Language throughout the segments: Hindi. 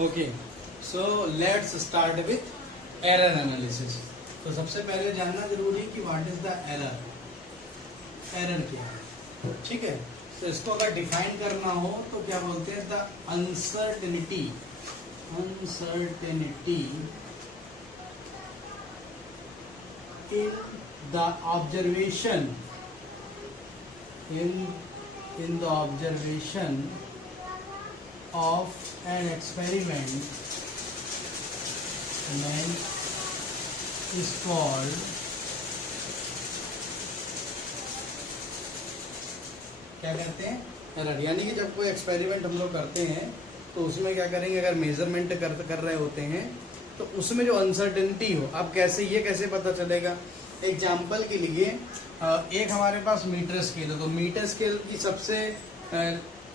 Okay, so let's start with error analysis. तो सबसे पहले जानना जरूरी है कि what is the error, error क्या है। ठीक है, तो इसको अगर डिफाइन करना हो तो क्या बोलते हैं, the uncertainty, uncertainty in the observation, in the observation of an experiment is called क्या कहते हैं, एरर। यानी कि जब कोई एक्सपेरिमेंट हम लोग करते हैं तो उसमें क्या करेंगे, अगर मेजरमेंट कर रहे होते हैं तो उसमें जो अनसर्टेनिटी हो, अब कैसे ये कैसे पता चलेगा। एग्जाम्पल के लिए एक हमारे पास मीटर स्केल है, तो मीटर स्केल की सबसे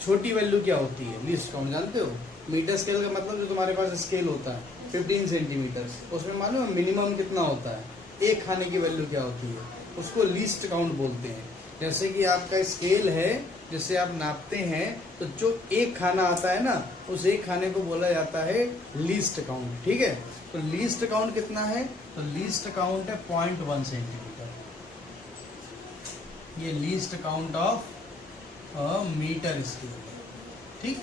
छोटी वैल्यू क्या होती है, लीस्ट काउंट। जानते हो मीटर स्केल का मतलब, जो तुम्हारे पास स्केल होता है 15 सेंटीमीटर, उसमें मालूम है मिनिमम कितना होता है, एक खाने की वैल्यू क्या होती है, उसको लीस्ट काउंट बोलते हैं। जैसे कि आपका स्केल है, जिससे आप नापते हैं, तो जो एक खाना आता है ना, उस एक खाने को बोला जाता है लीस्ट काउंट। ठीक है, तो लीस्ट काउंट कितना है, तो लीस्ट काउंट है 0.1 सेंटीमीटर। ये least count of metre scale. ठीक,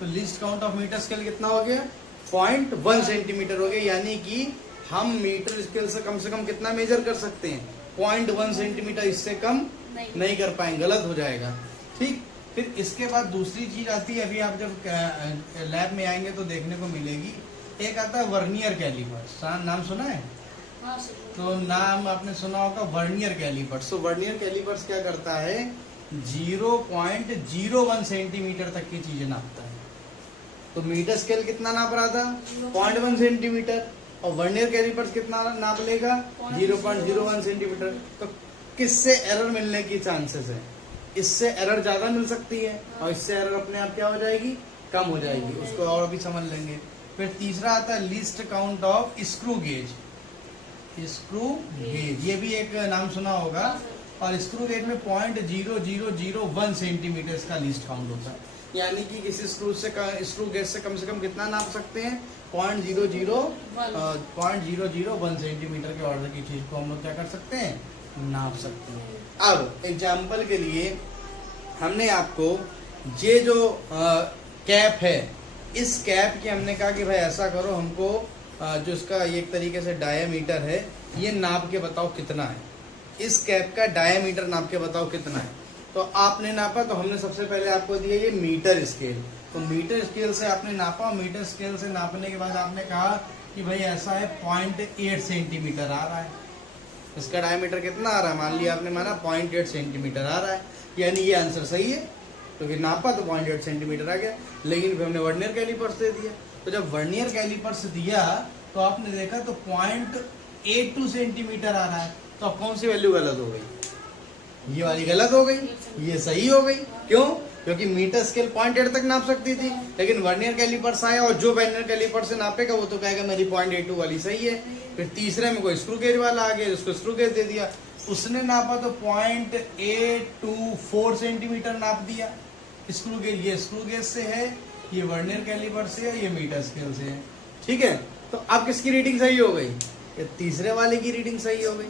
तो least count of metre scale कितना हो गया, 0.1 सेंटीमीटर हो गया। यानी कि हम मीटर स्केल से कम कितना मेजर कर सकते हैं, 0.1 सेंटीमीटर, इससे कम नहीं कर पाएंगे, गलत हो जाएगा। ठीक, फिर इसके बाद दूसरी चीज आती है, अभी आप जब लैब में आएंगे तो देखने को मिलेगी, एक आता है वर्नियर कैलिपर्स। नाम सुना है? तो नाम आपने सुना होगा वर्नियर कैलिपर्स। तो वर्नियर कैलिपर्स क्या करता है, 0.01 सेंटीमीटर तक की चीजें नापता है। तो मीटर स्केल कितना नाप रहा था, 0.1 सेंटीमीटर, और वर्नियर कैलिपर्स कितना नाप लेगा, 0.01 सेंटीमीटर। तो किससे एरर मिलने की चांसेस है, इससे एरर ज्यादा मिल सकती है, और इससे एरर अपने आप क्या हो जाएगी, कम हो जाएगी। उसको और भी समझ लेंगे। फिर तीसरा आता है least count of screw gauge. Screw gauge, ये भी एक नाम सुना होगा, और स्क्रू गेज में 0.0001 सेंटीमीटर का लीस्ट काउंट होता है। यानी कि किसी स्क्रू गेज से कम कितना नाप सकते हैं, 0.001 सेंटीमीटर के ऑर्डर की चीज को हम लोग क्या कर सकते हैं, नाप सकते हैं। अब एग्जाम्पल के लिए हमने आपको ये जो कैप है, इस कैप की हमने कहा कि भाई ऐसा करो, हमको जो इसका एक तरीके से डायामीटर है, ये नाप के बताओ कितना है, इस कैप का डायामीटर नाप के बताओ कितना है। तो आपने नापा, तो हमने सबसे पहले आपको दिया ये मीटर स्केल। तो मीटर स्केल से आपने नापा, मीटर स्केल से नापने के बाद आपने कहा कि भाई ऐसा है 0.8 सेंटीमीटर आ रहा है, इसका डायमीटर कितना आ रहा है, मान लिया आपने माना 0.8 सेंटीमीटर आ रहा है, यानी ये आंसर सही है। तो फिर नापा तो 0.8 सेंटीमीटर आ गया। लेकिन फिर हमने वर्नियर कैलिपर्स दे दिया, तो जब वर्नियर कैलिपर्स दिया तो आपने देखा तो 0.82 सेंटीमीटर आ रहा है। तो अब कौन सी वैल्यू गलत हो गई, ये वाली गलत हो गई, ये सही हो गई। क्यों, क्योंकि मीटर स्केल 0.8 तक नाप सकती थी, लेकिन वर्नियर कैलिपर्स आया, और जो वर्नियर कैलिपर से नापेगा वो तो कहेगा मेरी 0.82 वाली सही है। फिर तीसरे में कोई स्क्रू गेज वाला आ गया, जिसको स्क्रू गेज दे दिया, उसने नापा तो 0.824 सेंटीमीटर नाप दिया स्क्रू गेज। ये स्क्रू गेज से है, ये वर्नियर कैलिपर से है, ये मीटर स्केल से है। ठीक है, तो अब किसकी रीडिंग सही हो गई, ये तीसरे वाले की रीडिंग सही हो गई।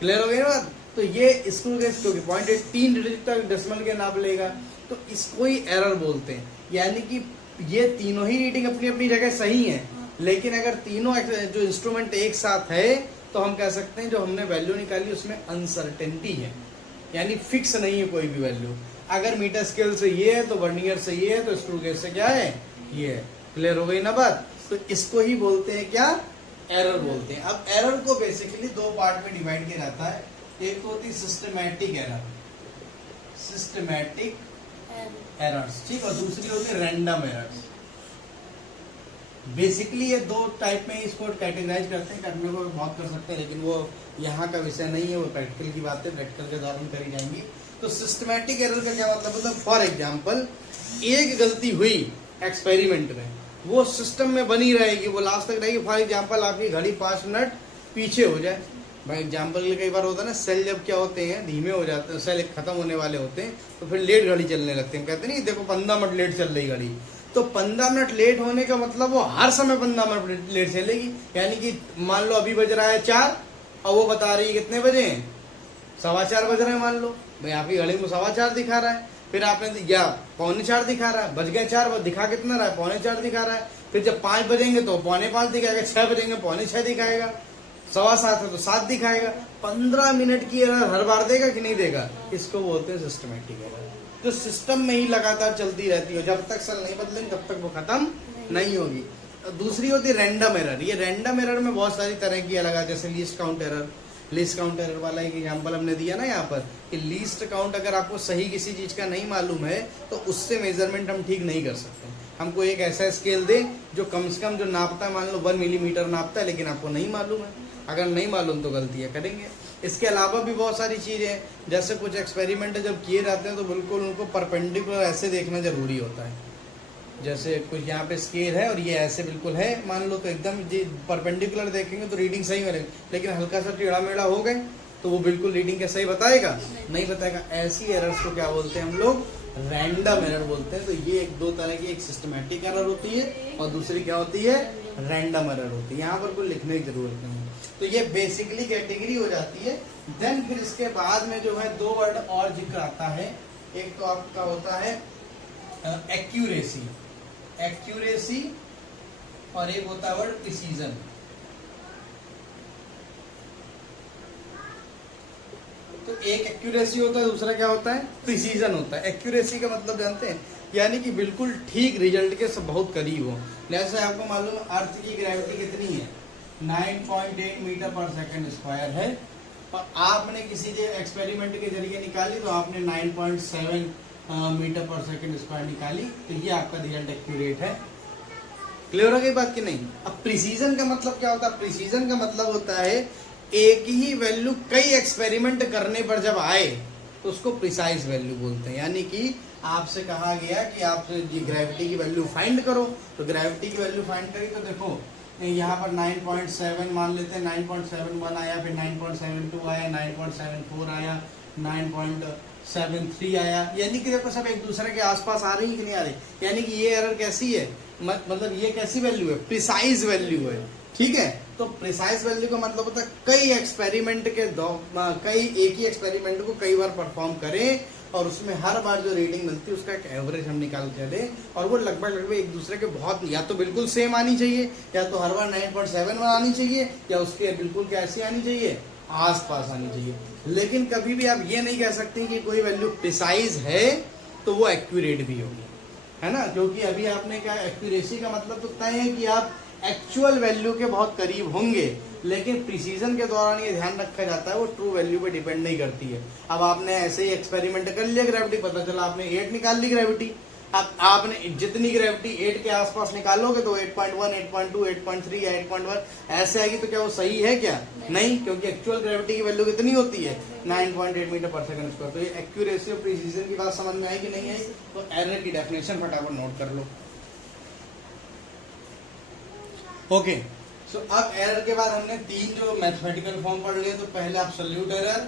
क्लियर हो गई ना बात। तो ये स्क्रू गेज क्योंकि 0.3 डिजिट तक डेसिमल के नाप लेगा, तो इसको ही एरर बोलते हैं। यानी कि ये तीनों ही रीडिंग अपनी अपनी जगह सही है, लेकिन अगर तीनों जो इंस्ट्रूमेंट एक साथ है तो हम कह सकते हैं जो हमने वैल्यू निकाली उसमें अनसर्टेनिटी है, यानी फिक्स नहीं है कोई भी वैल्यू। अगर मीटर स्केल से ये है तो वर्नियर से ये है, तो स्क्रू गेज से क्या है, ये है। क्लियर हो गई ना बात। तो इसको ही बोलते हैं क्या, एरर बोलते हैं। अब एरर को बेसिकली दो पार्ट में डिवाइड किया जाता है। एक तो होती है सिस्टमैटिक एरर, सिस्टमैटिक एरर्स, ठीक, और दूसरी होती है रैंडम एरर्स। बेसिकली ये दो टाइप में इसको कैटेगराइज करते हैं, करने को बहुत कर सकते हैं, लेकिन वो यहाँ का विषय नहीं है, वो प्रैक्टिकल की बात है, प्रैक्टिकल के दौरान करी जाएंगी। तो सिस्टमैटिक एरर का क्या मतलब, फॉर एग्जाम्पल एक गलती हुई एक्सपेरिमेंट में, वो सिस्टम में बनी रहेगी, वो लास्ट तक रहेगी। फॉर एग्जाम्पल आपकी घड़ी 5 मिनट पीछे हो जाए, भाई एग्जाम्पल के कई बार होता है ना, सेल जब क्या होते हैं धीमे हो जाते हैं, सेल खत्म होने वाले होते हैं, तो फिर लेट घड़ी चलने लगते हैं। कहते नहीं देखो 15 मिनट लेट चल रही घड़ी, तो 15 मिनट लेट होने का मतलब वो हर समय 15 मिनट लेट चलेगी। यानी कि मान लो अभी बज रहा है 4 और वो बता रही है कितने बजे हैं, 4:15 बज रहे हैं मान लो, भाई आपकी घड़ी में 4:15 दिखा रहा है, फिर आपने या 3:45 दिखा रहा है, बज गए 4, वो दिखा कितना रहा है, 4:45 दिखा रहा है। फिर जब 5 बजेंगे तो 4:45 दिखाएगा, 6 बजेंगे 6:45 दिखाएगा, 7:15 है तो 7 दिखाएगा। 15 मिनट की एरर हर बार देगा कि नहीं देगा, इसको बोलते हैं सिस्टमेटिक एरर। जो सिस्टम में ही लगातार चलती रहती है, जब तक सेल नहीं बदलेंगे तब तक वो खत्म नहीं होगी। दूसरी होती है रैंडम एरर। ये रैंडम एरर में बहुत सारी तरह की अलग है, जैसे least count error. Least count error वाला एक एग्जांपल हमने दिया ना यहाँ पर, कि लीस्ट काउंट अगर आपको सही किसी चीज का नहीं मालूम है तो उससे मेजरमेंट हम ठीक नहीं कर सकते। हमको एक ऐसा स्केल दे जो कम से कम जो नापता है, मान लो 1 मिलीमीटर नापता है, लेकिन आपको नहीं मालूम है। अगर नहीं मालूम तो गलतियां करेंगे। इसके अलावा भी बहुत सारी चीजें हैं, जैसे कुछ एक्सपेरिमेंट जब किए जाते हैं तो बिल्कुल उनको परपेंडिकुलर ऐसे देखना जरूरी होता है। जैसे कुछ यहाँ पे स्केल है और ये ऐसे बिल्कुल है मान लो, तो एकदम परपेंडिकुलर देखेंगे तो रीडिंग सही मिलेगी, लेकिन हल्का सा टेढ़ा मेढ़ा हो गए तो वो बिल्कुल रीडिंग क्या सही बताएगा, नहीं बताएगा। ऐसी एरर्स को क्या बोलते हैं हम लोग, रैंडम एरर बोलते हैं। तो ये एक दो तरह की, एक सिस्टमैटिक एरर होती है और दूसरी क्या होती है, रैंडम एरर होती है। यहाँ पर कोई लिखने की जरूरत नहीं है। तो ये बेसिकली कैटेगरी हो जाती है। देन फिर इसके बाद में जो है 2 वर्ड और जिक्र आता है। एक तो आपका होता है एक्यूरेसी, एक्यूरेसी, और एक होता है वर्ड प्रिसीजन। तो एक एक्यूरेसी होता है, दूसरा क्या होता है, प्रिसीजन होता है। एक्यूरेसी का मतलब जानते हैं, यानी कि बिल्कुल ठीक रिजल्ट के सब बहुत करीब हो। जैसे आपको मालूम है अर्थ की ग्रेविटी कितनी है, 9.8 मीटर पर सेकंड स्क्वायर है, और आपने किसी एक्सपेरिमेंट के जरिए निकाली तो आपने 9.7 मीटर पर सेकंड स्क्वायर निकाली, तो ये आपका रिजल्ट एक्यूरेट है। क्लियर हो गई बात कि नहीं। अब प्रिसीजन का मतलब क्या होता है, प्रिसीजन का मतलब होता है एक ही वैल्यू कई एक्सपेरिमेंट करने पर जब आए तो उसको प्रिसाइज वैल्यू बोलते हैं। यानी कि आपसे कहा गया कि आप ग्रेविटी की वैल्यू फाइंड करो, तो ग्रेविटी की वैल्यू फाइंड करी तो देखो यहाँ पर 9.7 मान लेते हैं, 9.71 आया, फिर 9.72 आया, 9.74 आया, 9.73 आया, यानी कि देखो सब एक दूसरे के आसपास आ रही कि नहीं आ रही। यानी कि ये एरर कैसी है, मतलब ये कैसी वैल्यू है, प्रिसाइज वैल्यू है। ठीक है, तो प्रिसाइज वैल्यू का मतलब होता है कई एक्सपेरिमेंट के एक ही एक्सपेरिमेंट को कई बार परफॉर्म करें और उसमें हर बार जो रीडिंग मिलती है उसका एक एवरेज हम निकाल के दें, और वो लगभग एक दूसरे के बहुत, या तो बिल्कुल सेम आनी चाहिए, या तो हर बार 9.7 आनी चाहिए, या उसके बिल्कुल कैसी आनी चाहिए, आसपास आनी चाहिए। लेकिन कभी भी आप ये नहीं कह सकते कि कोई वैल्यू प्रिसाइज है तो वो एक्यूरेट भी होगी, है ना। क्योंकि अभी आपने क्या, एक्यूरेसी का मतलब तो तय है कि आप एक्चुअल वैल्यू के बहुत करीब होंगे, लेकिन प्रिसीजन के दौरान ये ध्यान रखा जाता है वो ट्रू वैल्यू पे डिपेंड नहीं करती है। अब आपने ऐसे ही एक्सपेरिमेंट कर लिया, ग्रेविटी पता चला, आपने 8 निकाल ली ग्रेविटी। अब आपने जितनी ग्रेविटी 8 के आसपास निकालोगे तो 8.1, 8.2, 8.3 या 8.1 ऐसे आएगी, तो क्या वो सही है क्या, नहीं, क्योंकि एक्चुअल ग्रेविटी की वैल्यू कितनी होती है, 9.8 मीटर पर सेकंड स्क्वायर। तो ये एक्यूरेसी और प्रिसीजन की बात समझ में आई कि नहीं आई। तो एरर की डेफिनेशन फटाफट नोट कर लो। ओके, सो अब एरर के बाद हमने 3 जो मैथमेटिकल फॉर्म पढ़ लिए। तो पहले एब्सोल्यूट एरर,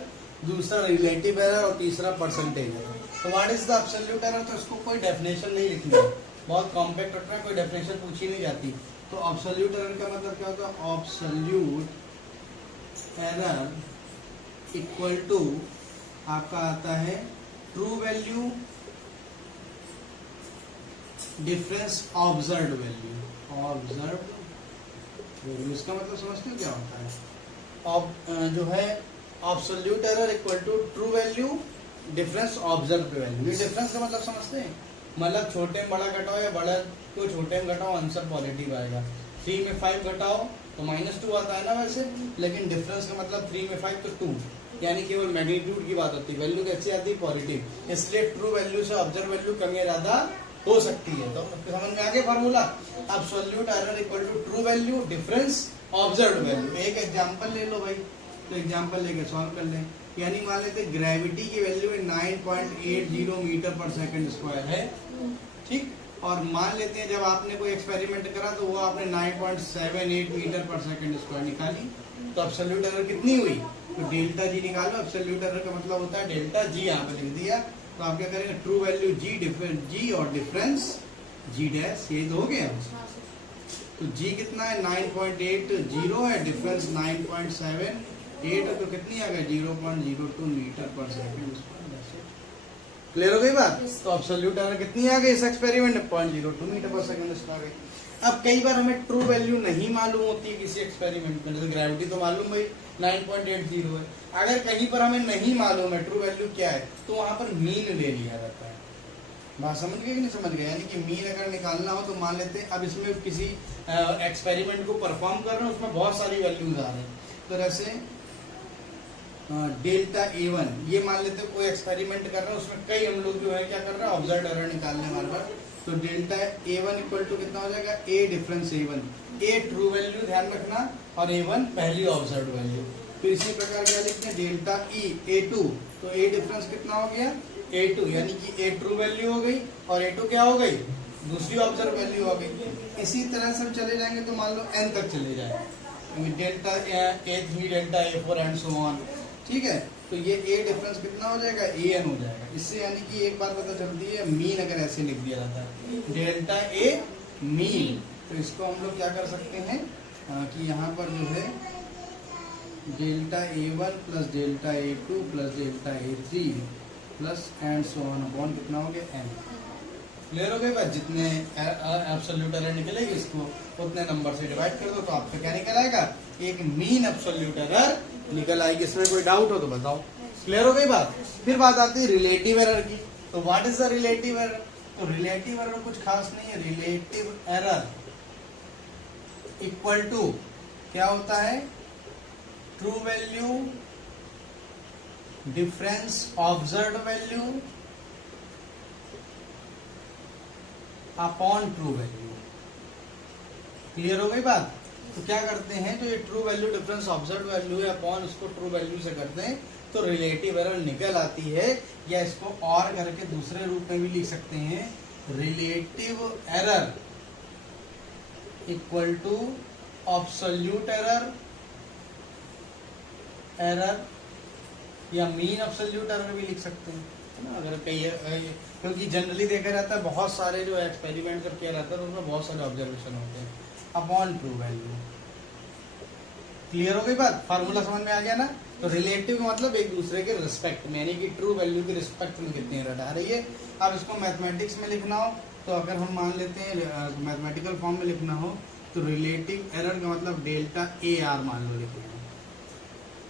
दूसरा रिलेटिव एरर और तीसरा परसेंटेज एरर। तो what is the absolute error, तो इसको कोई डेफिनेशन नहीं लिखनी है, बहुत कॉम्पैक्ट रखना है, कोई डेफिनेशन पूछी नहीं जाती। तो एब्सोल्यूट एरर का मतलब क्या होता है, एब्सोल्यूट एरर इक्वल टू आपका आता है true value difference observed value, observed. इसका मतलब समझते हो क्या होता है, जो है absolute error equal to true value difference observe value. ये डिफरेंस का मतलब समझते हैं, मतलब छोटे में बड़ा घटाओ या बड़ा को छोटे में घटाओ, आंसर पॉजिटिव आएगा। 3 में 5 घटाओ तो -2 आता है ना वैसे, लेकिन डिफरेंस का मतलब 3 में 5 तो 2, यानी केवल मैग्नीट्यूड की बात होती है, वैल्यू कैसी आती है, पॉजिटिव। इसलिए ट्रू वैल्यू से ऑब्जर्व वैल्यू कम या ज्यादा हो सकती है। तो समझ में आ गया formula, absolute error equal to true value difference observed value. एक एग्जांपल ले लो भाई, तो एग्जांपल लेके सॉल्व कर लें। यानी मान लेते ग्रेविटी की वैल्यू 9.80 मीटर पर सेकंड स्क्वायर है, ठीक, और मान लेते हैं जब आपने कोई एक्सपेरिमेंट करा तो वो आपने 9.78 मीटर पर सेकंड स्क्वायर निकाली, तो एब्सोल्यूट एरर कितनी हुई, तो डेल्टा जी निकालो। एब्सोल्यूट एरर का मतलब होता है डेल्टा जी, यहाँ पे लिख दिया। तो आप क्या करेंगे, ट्रू वैल्यू जी और डिफरेंस जी डैश ये तो हो गया। तो जी कितना है 9.80 है, डिफरेंस 9.78 है, तो कितनी आ गई 0.02 मीटर पर सेकंड। क्लियर हो गई बात। तो एब्सोल्यूट एरर कितनी आ गई इस एक्सपेरिमेंट में 0.02 मीटर पर सेकंड आ गई। अब कई बार हमें ट्रू वैल्यू नहीं मालूम होती है किसी एक्सपेरिमेंट में, जैसे ग्रेविटी तो मालूम भाई 9.80 है, अगर कहीं पर हमें नहीं मालूम है ट्रू वैल्यू क्या है तो वहां पर मीन ले लिया जाता है। बात समझ गए कि नहीं समझ गए? यानी कि मीन अगर निकालना हो तो मान लेते हैं अब इसमें किसी एक्सपेरिमेंट को परफॉर्म कर रहे हैं, उसमें बहुत सारी वैल्यूज आ रही हैं, तो जैसे डेल्टा A1 ये मान लेते हैं कोई एक्सपेरिमेंट कर रहे हैं, उसमें कई हम लोग जो है क्या कर रहे हैं ऑब्जर्व एरर निकालने बार बार। तो डेल्टा A1 इक्वल टू कितना हो जाएगा A difference A1, A true value ध्यान रखना और A1 पहली ऑब्जर्व वैल्यू। फिर इसी प्रकार क्या लिखते हैं डेल्टा E A2, तो A डिफरेंस कितना हो गया A2, यानी कि A ट्रू वैल्यू हो गई और A2 क्या हो गई दूसरी ऑब्जर्व वैल्यू हो गई। इसी तरह से हम चले जाएंगे तो मान लो n तक चले जाए, delta A3 delta A4 and so on, ठीक है। तो ये A डिफरेंस कितना हो जाएगा AN हो जाएगा। इससे यानी कि एक बात पता चलती है मीन अगर ऐसे लिख दिया जाता है डेल्टा A मीन, तो इसको हम लोग क्या कर सकते हैं कि यहाँ पर जो है delta A1 plus delta A2 plus delta A3 plus and so on upon कितना हो गया n। क्लियर हो गया? जितने एब्सोल्यूट एरर निकलेगी इसको उतने नंबर से डिवाइड कर दो तो आपका क्या निकल आएगा एक मीन एब्सोल्यूट एरर निकल आएगी। इसमें कोई डाउट हो तो बताओ। क्लियर हो गई बात। फिर बात आती है रिलेटिव एरर की। तो what is the relative error? तो रिलेटिव एरर कुछ खास नहीं है। रिलेटिव एरर इक्वल टू क्या होता है true value difference observed value upon true value. Clear हो गई बात। तो क्या करते हैं तो ये true value difference observe value है अपॉन इसको ट्रू वैल्यू से करते हैं तो रिलेटिव एरर निकल आती है। या इसको और करके दूसरे रूप में भी लिख सकते हैं relative error equal to absolute error या मीन एब्सोल्यूट एरर भी लिख सकते हैं ना। अगर कई क्योंकि जनरली देखा जाता है बहुत सारे जो एक्सपेरिमेंट जब किया जाता है तो उसमें बहुत सारे ऑब्जर्वेशन होते हैं अपॉन ट्रू वैल्यू। क्लियर हो गई बात। फार्मूला समझ में आ गया ना। तो रिलेटिव का मतलब एक दूसरे के रिस्पेक्ट में, यानी कि ट्रू वैल्यू के रिस्पेक्ट में कितनी एरर आ रही है। अब इसको मैथमेटिक्स में लिखना हो तो अगर हम मान लेते हैं मैथमेटिकल फॉर्म में लिखना हो तो रिलेटिव एरर का मतलब डेल्टा AR मान लो लिख रहे हैं,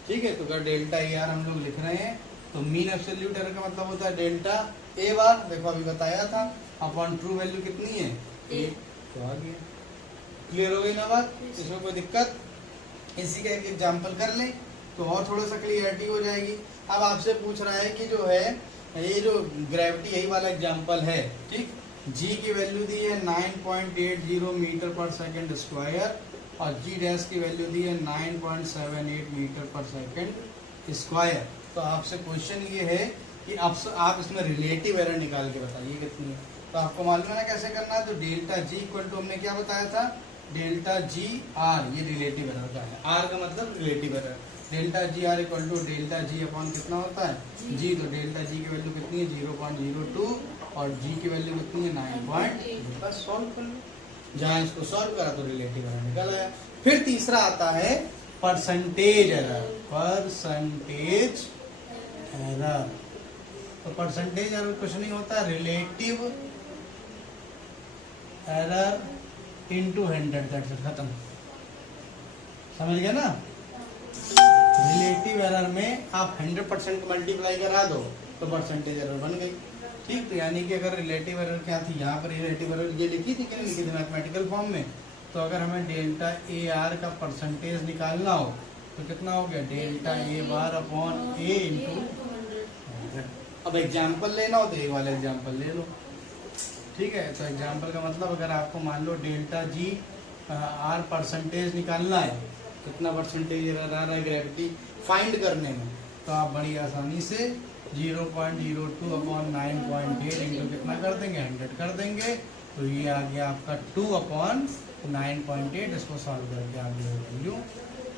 ठीक है। तो अगर डेल्टा AR हम लोग लिख रहे हैं तो मीन एब्सोल्यूट एरर का मतलब होता है डेल्टा A बार, देखो अभी बताया था, अपॉन ट्रू वैल्यू कितनी है A, तो आ गया। क्लियर हो गई ना बात। इसमें कोई दिक्कत? इसी का एक एग्जांपल कर लें तो और थोड़ा सा क्लियरिटी हो जाएगी। अब आपसे पूछ रहा है कि जो है ये जो ग्रेविटी यही वाला एग्जांपल है, ठीक। G की वैल्यू दी है 9.80 मीटर पर सेकंड स्क्वायर और G डैश की वैल्यू दी है 9.78 मीटर पर सेकंड स्क्वायर। तो आपसे क्वेश्चन ये है कि आप इसमें रिलेटिव एरर निकाल के बताइए कितनी है। तो आपको मालूम है ना कैसे करना है। तो डेल्टा G इक्वल टू हमने क्या बताया था डेल्टा GR, ये रिलेटिव एरर का है। R का मतलब relative error. Delta GR equal to delta G upon कितना होता है G। तो डेल्टा G की वैल्यू कितनी है 0.02 और G की वैल्यू कितनी है 9. बस सॉल्व कर लो। जहाँ इसको सॉल्व करा तो रिलेटिव एरर निकल आया। फिर तीसरा आता है परसेंटेज एरर। परसेंटेज एरर, तो परसेंटेज एरर कुछ नहीं होता relative error into 100, that's it, खत्म। समझ गया ना। रिलेटिव एरर में आप 100% मल्टीप्लाई करा दो तो परसेंटेज एरर बन गई, ठीक। तो यानी कि अगर रिलेटिव एरर क्या थी, यहाँ पर रिलेटिव एरर ये लिखी थी कि नहीं लिखी थी मैथमेटिकल फॉर्म में। तो अगर हमें डेल्टा AR का परसेंटेज निकालना हो तो कितना हो गया delta A bar upon A into 100। अब एग्जाम्पल लेना हो तो एक वाला एग्जाम्पल ले लो, ठीक है। तो एग्जाम्पल का मतलब अगर आपको मान लो डेल्टा GR परसेंटेज निकालना है, कितना परसेंटेज एरर आ रहा है ग्रेविटी फाइंड करने में, तो आप बड़ी आसानी से 0.02 अपॉन 9.8 इंटू कितना कर देंगे 100 कर देंगे। तो ये आ गया आपका 2 अपॉन 9.8। इसको सॉल्व करके आप ये वैल्यू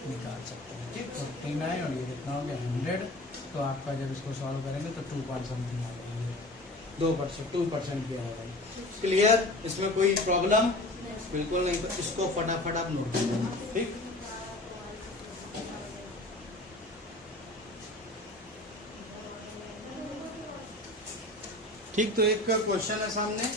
निकाल सकते हैं, ठीक। 49 और ये कितना हो गया 100। तो आपका जब इसको सॉल्व करेंगे तो 2 पॉइंट समथिंग आ जाएंगे। 2%, 2% किया है। क्लियर? इसमें कोई प्रॉब्लम बिल्कुल नहीं। तो इसको फटाफट आप नोट कर लेना। ठीक, ठीक। तो एक क्वेश्चन है सामने,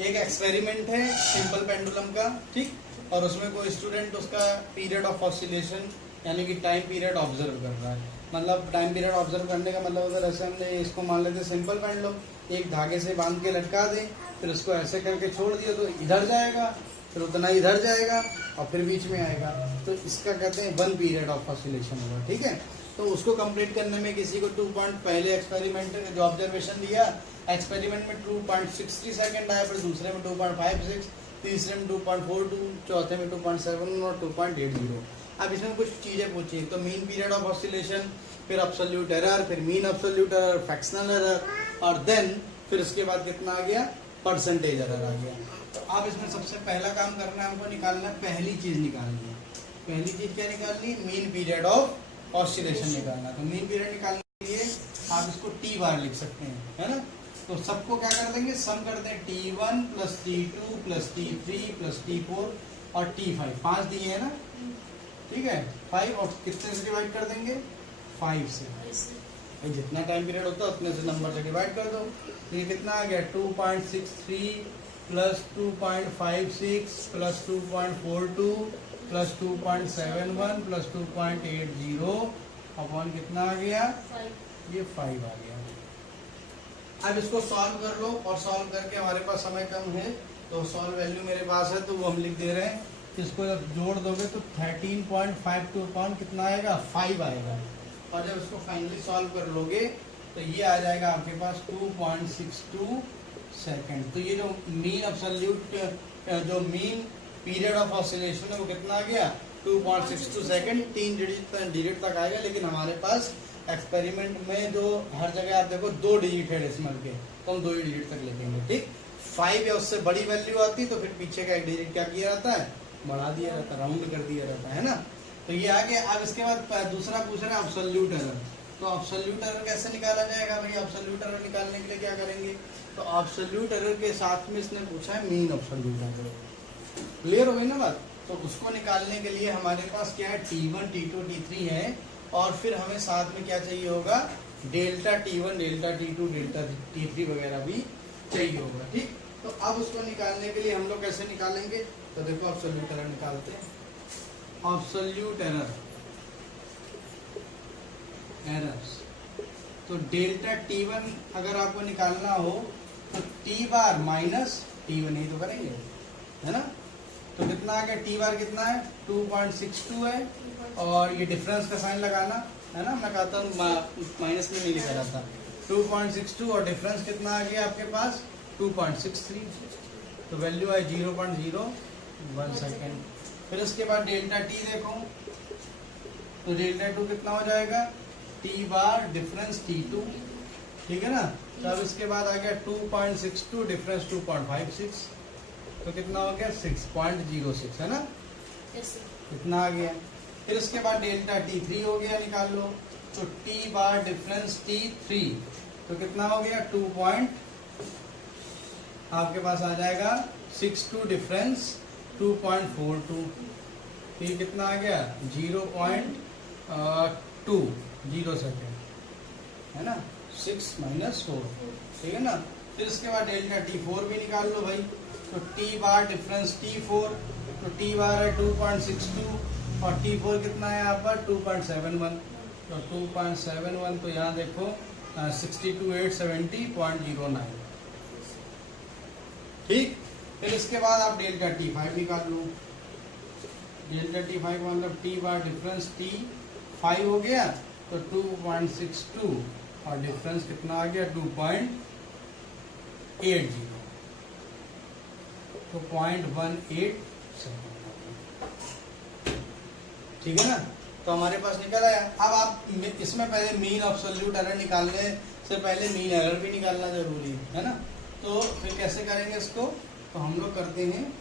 एक एक्सपेरिमेंट है सिंपल पेंडुलम का। ठीक, और उसमें कोई स्टूडेंट उसका पीरियड ऑफ ऑसिलेशन यानी कि टाइम पीरियड ऑब्जर्व कर रहा है। मतलब टाइम पीरियड ऑब्जर्व करने का मतलब अगर ऐसे हमने इसको मान लेते सिंपल पेंडुलम, एक धागे से बांध के लटका दें, फिर उसको ऐसे करके छोड़ दिया तो इधर जाएगा, फिर उतना इधर जाएगा और फिर बीच में आएगा। तो इसका कहते हैं 1 पीरियड ऑफ ऑसिलेशन होगा। ठीक है, तो उसको कंप्लीट करने में किसी को 2 पॉइंट, पहले एक्सपेरिमेंट जो ऑब्जर्वेशन दिया एक्सपेरिमेंट में 2.60 सेकंड आया, फिर दूसरे में 2.56, तीसरे में 2.42, चौथे में 2.7 और 2.80। अब इसमें कुछ चीजें पूछी, तो मीन पीरियड ऑफ ऑसिलेशन, फिर एब्सोल्यूट एरर, फिर mean absolute error, fractional error, और देन फिर उसके बाद कितना आ गया, परसेंटेज एरर आ गया। तो अब इसमें सबसे पहला काम करना है हमको, निकालना पहली चीज निकालनी है। पहली चीज क्या निकालनी, मीन पीरियड ऑफ ऑसिलेशन निकालना। तो मीन पीरियड निकालने के लिए आप इसको टी बार लिख सकते हैं, है ना। तो सबको क्या कर देंगे, सम कर दें, T1 plus T2 plus T3 plus T4 और T5, 5 दिए है ना। ठीक है, 5 और कितने से डिवाइड कर देंगे, 5 से। जितना टाइम पीरियड होता है उतने से नंबर से डिवाइड कर दो। तो ये कितना आ गया, 2.63 plus 2.56 plus 2.42 plus 2.71 plus 2.80 upon कितना आ गया, ये 5 आ गया। अब इसको सॉल्व कर लो, और सॉल्व करके हमारे पास समय कम है तो सॉल्व वैल्यू मेरे पास है तो वो हम लिख दे रहे हैं। इसको जब जोड़ दोगे तो 13.52 अपॉन कितना आएगा, 5 आएगा। और जब इसको फाइनली सॉल्व कर लोगे तो ये आ जाएगा आपके पास 2.62 सेकंड। तो ये जो मीन एब्सोल्यूट जो मीन पीरियड ऑफ ऑसिलेशन है वो कितना आ गया, 2.62 सेकंड। 3 डिजिट तक आएगा, लेकिन हमारे पास एक्सपेरिमेंट में जो हर जगह आप देखो 2 डिजिट है डेसिमल के, तो हम 2 ही डिजिट तक लिखेंगे। ठीक, 5 या उससे बड़ी वैल्यू आती तो फिर पीछे का 1 डिजिट क्या किया जाता है, बढ़ा दिया जाता, राउंड कर दिया जाता है ना। तो ये आ गया। अब इसके बाद दूसरा पूछ रहा है एब्सोल्यूट एरर। तो एब्सोल्यूट एरर कैसे निकाला जाएगा भाई, एब्सोल्यूट एरर निकालने के लिए क्या करेंगे, तो एब्सोल्यूट एरर के साथ में इसने पूछा है मीन एब्सोल्यूट एरर। क्लियर हो गई ना बात। तो उसको निकालने के लिए हमारे पास क्या है, T1 T2 T3 है, और फिर हमें साथ में क्या चाहिए होगा, delta T1 delta T2 delta T3 वगैरह भी चाहिए होगा। ठीक, तो अब उसको निकालने के लिए हम लोग कैसे निकालेंगे, तो देखो एब्सोल्यूट एरर निकालते हैं। एब्सोल्यूट एरर, एरर्स, तो डेल्टा T1 अगर आपको निकालना हो तो T बार माइनस T1 ही तो करेंगे, है ना। तो कितना आ गया, T बार कितना है, 2.62 है, और ये डिफरेंस का साइन लगाना है ना, मैं कहता हूँ माइनस में नहीं लिखा जाता। 2.62 और डिफरेंस कितना आ गया आपके पास, 2.63। तो वैल्यू है 0.01 सेकेंड। फिर उसके बाद डेल्टा T देखो, तो डेल्टा 2 कितना हो जाएगा, T बार डिफरेंस T2, ठीक है ना। तो अब इसके बाद आ गया 2.62 डिफरेंस 2.56, तो कितना हो गया 6.06, है ना। कितना आ गया। फिर उसके बाद डेल्टा T3 हो गया, निकाल लो। तो T बार डिफरेंस T3, तो कितना हो गया 2 पॉइंट, आपके पास आ जाएगा 62 डिफरेंस 2.42। फिर कितना आ गया 0.20 सेकेंड, है ना, 6 - 4, ठीक है ना। फिर इसके बाद डेल्टा T4 भी निकाल लो भाई। तो T बार डिफरेंस T4, तो T बार है 2.62 और T4 कितना है यहाँ पर 2.71। तो 2.71, तो यहाँ देखो 62,870.09, ठीक। फिर इसके बाद आप डेल्टा T5 निकाल लो। डेल्टा T5 मतलब T बार डिफरेंस T5 हो गया, तो 2.62 और डिफरेंस कितना आ गया 2.80, तो 0.18 सेकंड, ठीक है ना। तो हमारे पास निकल आया। अब आप इसमें पहले मीन एब्सोल्यूट एरर निकालने से पहले मीन एरर भी निकालना जरूरी है ना। तो फिर कैसे करेंगे इसको, तो हम लोग करते हैं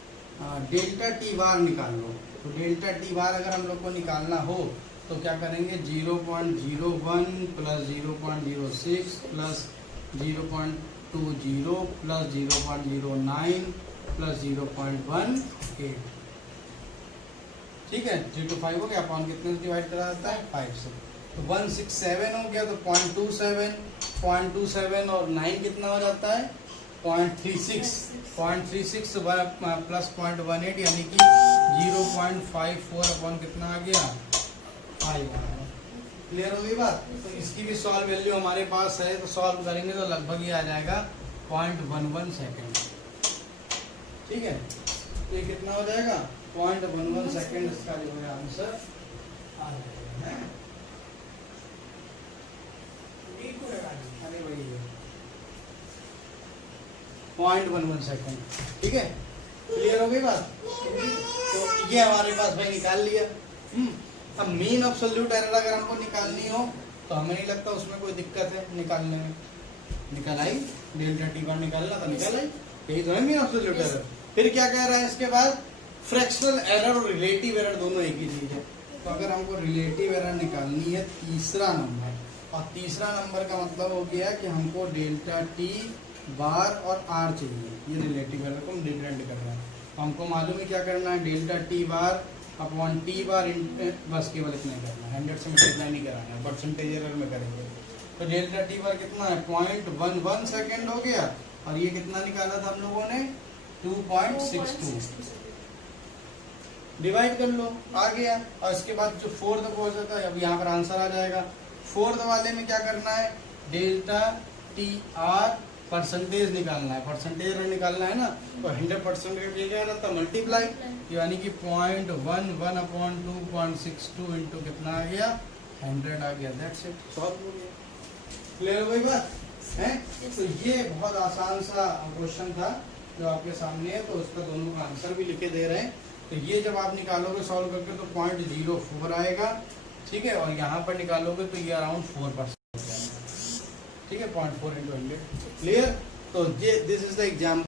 डेल्टा T बार निकाल लो। तो डेल्टा T बार अगर हम लोग को निकालना हो तो क्या करेंगे 0.01 प्लस 0.06 प्लस 0.06 0.20 प्लस 0.09 प्लस 0.18। ठीक है, 3 to 5 हो गया, अपॉन कितने से डिवाइड करा जाता है 5 से, तो 167 हो गया, तो 0.27 और 9 कितना हो जाता है 0.36 प्लस 0.18 यानी कि 0.54 अपॉन कितना आ गया 5। क्लियर हो गई बात। तो इसकी भी सॉल्व वैल्यू हमारे पास है, तो सॉल्व करेंगे तो लगभग ये आ जाएगा 0.11 सेकेंड। ठीक है, तो ये कितना हो जाएगा 0.11 सेकेंड, इसका जो है आंसर आ जाएगा। अरे वही है 0.11 सेकेंड। ठीक है, क्लियर हो गई बात। तो ये हमारे पास भाई निकाल लिया। अब मीन एब्सोल्यूट एरर अगर हमको निकालनी हो तो हमें नहीं लगता उसमें कोई दिक्कत है निकालने में। निकल आई, डेल्टा टी बार निकालना तो निकल आई, यही तो है मीन एब्सोल्यूट एरर। फिर क्या कह रहा है इसके बाद, फ्रैक्शनल एरर और रिलेटिव एरर दोनों एक ही चीज है। तो अगर हमको रिलेटिव एरर निकालनी है तीसरा नंबर, और तीसरा नंबर का मतलब हो गया कि हमको डेल्टा टी बार और आर चाहिए, ये रिलेटिव एरर को हम डिपेंड कर रहे हैं। तो हमको मालूम है क्या करना है, delta T bar upon T bar, बस केवल इतना करना है, 100 से मल्टीप्लाई नहीं कराना है, परसेंटेज एरर में करेंगे। तो डेल्टा टी बार कितना है 0.11 सेकेंड हो गया, और ये कितना निकाला था हम लोगों ने 2.62। डिवाइड कर लो, आ गया। और इसके बाद जो फोर्थ को होता है, अब यहाँ पर आंसर आ जाएगा। फोर्थ वाले में क्या करना है, डेल्टा टी आर परसेंटेज निकालना है, परसेंटेज निकालना है ना, तो 100% का क्या रहता है मल्टीप्लाई, यानी कि 0.11 अपॉन 2.62 इंटू कितना आ गया 100 आ गया। दैट्स इट, सॉल्व हो गया। क्लियर हो गई बात है। तो ये बहुत आसान सा क्वेश्चन था जो आपके सामने है, तो उसका दोनों का आंसर भी लिखे दे रहे हैं। तो ये जब आप निकालोगे सॉल्व करके तो 0.04 आएगा। ठीक है, और यहाँ पर निकालोगे तो ये अराउंड 4%। ठीक है, 0.4 इंटू 100। क्लियर। तो ये दिस इज द एग्जाम्पल।